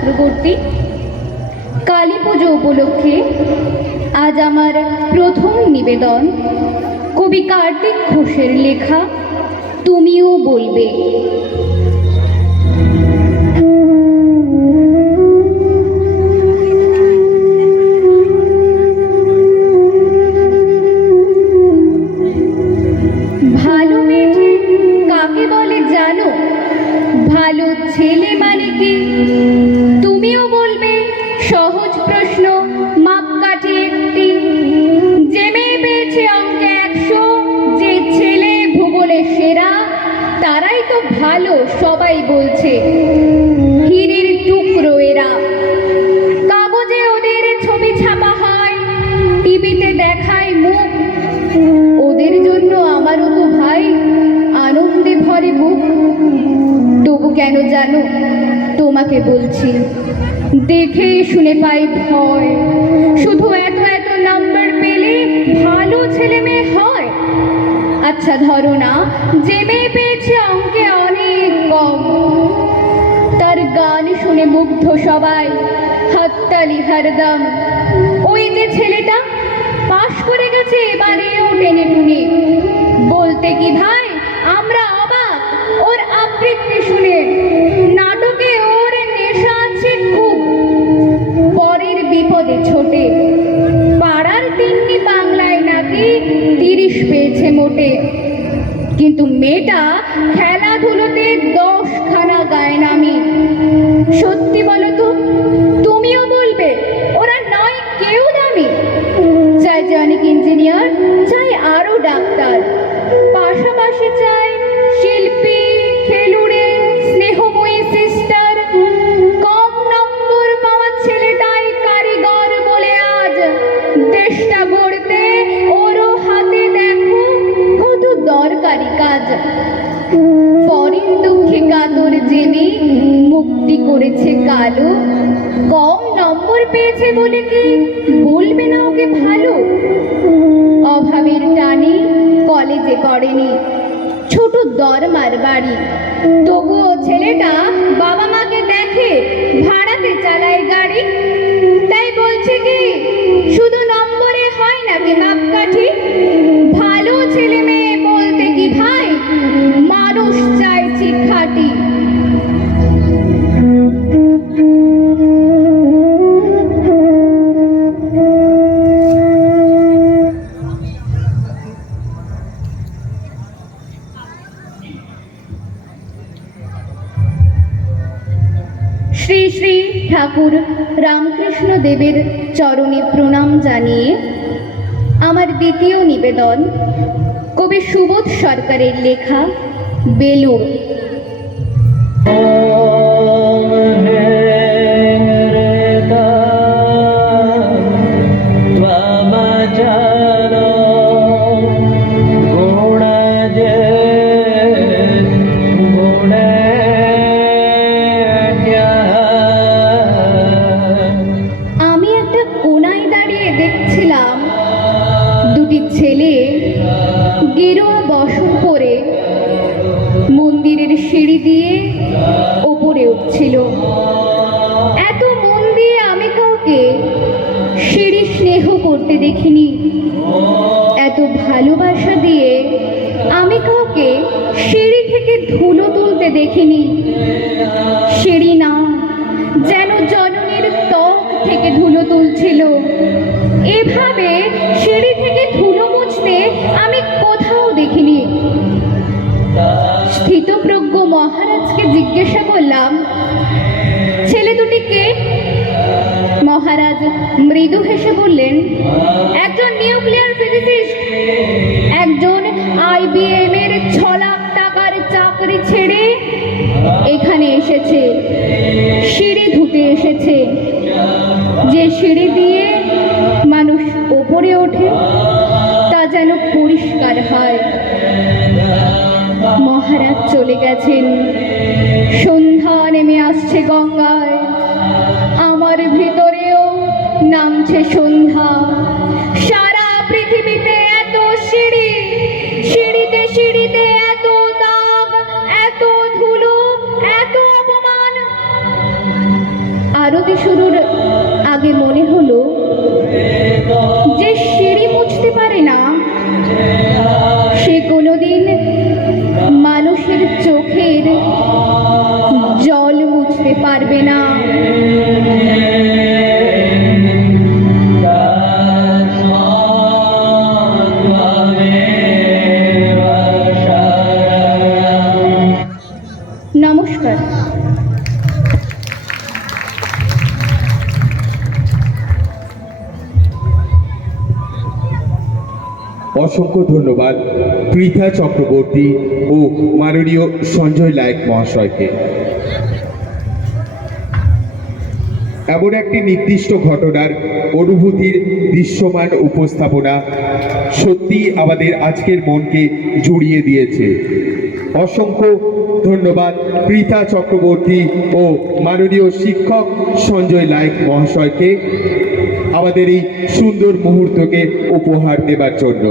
চক্রবর্তী। কালী পুজো উপলক্ষে আজ আমার প্রথম নিবেদন কবি কার্তিক ঘোষের লেখা তুমিও বলবে। ভালো মেয়ে কাকে বলে জানো? ভালো ছেলে মানে কি? তুমিও বলবে সহজ প্রশ্ন, মাপকাঠি একটি। যে মেয়ে পেয়েছে অঙ্কে 100, যে ছেলে ভূগোলে সেরা, তারাই তো ভালো সবাই বলছে। হীরের টুকরো এরা। কাগজে ওদের ছবি ছাপা হয়, টিভিতে দেখায় মুখ। ওদের জন্য আমারও তো ভাই আনন্দে ভরে বুক। তবু কেন জানো তোমাকে বলছি, দেখে শুনে পাই ভয়। শুধু এত এত নাম্বার পেলে ভালো ছেলে মেয়ে হয়? আচ্ছা ধরো না, যে মেয়ে পেয়েছে অঙ্কে অনেক কম, তার গান শুনে মুগ্ধ সবাই, হাততালি হরদম। ওই যে ছেলেটা পাশ করে গেছে এবারেও টেনে টুনে, বলতে কি ভাই আমরা অবাক ওর আবৃত্তি শুনে। নাটকে ওর নেশা আছে খুব, পরের বিপদে ছোটে। পাড়ার তিন্নি বাংলায় নাকি 30 পেয়েছে মোটে। কিন্তু মেয়েটা খেলাধুলোতে 10খানা গায় নামি। সত্যি বলো তো, তুমিও বলবে ওরা নয় কেউ দামি? চাই যে অনেক ইঞ্জিনিয়ার, চাই আরো ডাক্তার, পাশাপাশি চাই শিল্পী, খেলুড়ে, স্নেহময়ী সিস্টার। কম নম্বর পাওয়া ছেলেটাই কারিগর বলে আজ দেশটা গড়তে ওরও হাতে দেখো কত দরকারি কাজ। পরের দুঃখে কাতর জেনে মুক্তি করেছে কালো, কম নম্বর পেয়েছে বলে কি বলবে না ওকে ভালো? অভাবের টানে কলেজে পড়েনি, ছোট দরমার বাড়ি, তবুও ছেলেটা বাবা মাকে দেখে ভাড়াতে চালায় গাড়ি। তাই বলছে কি শুধু নম্বরে হয় নাকি মাপকাঠি? ভালো ছেলে মেয়ে বলতে কি ভাই মানুষ চাইছি খাঁটি। শ্রী শ্রী ঠাকুর রামকৃষ্ণ দেবের চরণে প্রণাম জানিয়ে আমার দ্বিতীয় নিবেদন কবি সুবোধ সরকারের লেখা বেলুড়। ছেলে গেরুয়া বসন পরে মন্দিরের সিঁড়ি দিয়ে ওপরে উঠছিল। এত মন দিয়ে আমি কাউকে সিঁড়ি স্নেহ করতে দেখিনি, এত ভালোবাসা দিয়ে আমি কাউকে সিঁড়ি থেকে ধুলো তুলতে দেখিনি। সিঁড়ি না, যেন জননীর ত্বক থেকে ধুলো তুলছিল। এভাবে সিঁড়ি থেকে ধুলো মুছতে আমি কোথাও দেখিনি। স্থিতপ্রজ্ঞ মহারাজকে জিজ্ঞাসা করলাম, ছেলে দুটি কে? মহারাজ মৃদু হেসে বললেন, একজন নিউক্লিয়ার ফিজিসিস্ট, একজন IBM এর 6 লাখ টাকার চাকরি ছেড়ে এখানে এসেছে, সিঁড়ি ধুতে এসেছে। যে সিঁড়ি দিয়ে মানুষ ওপরে ওঠে তা যেন পরিষ্কার হয়। মহারাজ চলে গেছেন, সন্ধ্যা নেমে আসছে গঙ্গায়, আমার ভিতরেও নামছে সন্ধ্যা। সারা পৃথিবীতে এত সিঁড়ি, সিঁড়িতে সিঁড়িতে এত দাগ, এত ধুলো, এত অপমান। আরতি শুরুর আগে মনে হলো যে সিঁড়ি মুছতে পারে না সে কোনোদিন মানুষের চোখের জল মুছতে পারবে না। নমস্কার। অসংখ্য ধন্যবাদ পৃথা চক্রবর্তী ও মাননীয় সঞ্জয় লায়েক মহাশয়কে। এমন একটি নির্দিষ্ট ঘটনার অনুভূতির দৃশ্যমান উপস্থাপনা সত্যি আমাদের আজকের মনকে জুড়িয়ে দিয়েছে। অসংখ্য ধন্যবাদ পৃথা চক্রবর্তী ও মাননীয় শিক্ষক সঞ্জয় লায়েক মহাশয়কে আমাদের এই সুন্দর মুহূর্তকে উপহার দেবার জন্য।